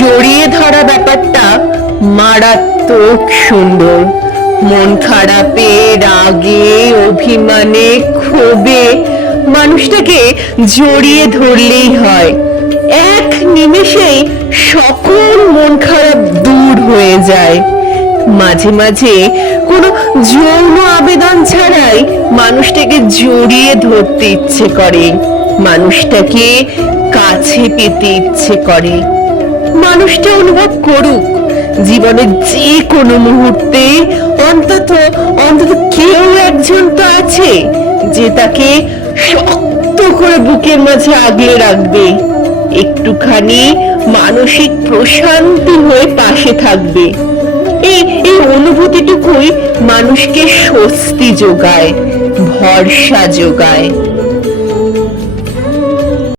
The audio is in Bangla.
জড়িয়ে ধরা ব্যাপারটা মারাত্মক সুন্দর। মন খারাপে, রাগে, অভিমানে, ক্ষোভে মানুষটাকে জড়িয়ে ধরলেই হয়, এক নিমেষেই সকল মন খারাপ দূর হয়ে যায়। মাঝে মাঝে কোনো যৌন আবেদন ছাড়াই মানুষটাকে জড়িয়ে ধরতে ইচ্ছে করে, মানুষটাকে কাছে পেতে ইচ্ছে করে। মানুষটা অনুভব করুক জীবনের যে কোনো মুহূর্তে অন্তত অন্তত কেউ একজন তো আছে যে তাকে শক্ত করে বুকের মাঝে আগলে রাখবে, একটুখানি মানসিক প্রশান্তি হয়ে পাশে থাকবে। এই এই অনুভূতিটুকুই মানুষকে স্বস্তি যোগায়, ভরসা যোগায়।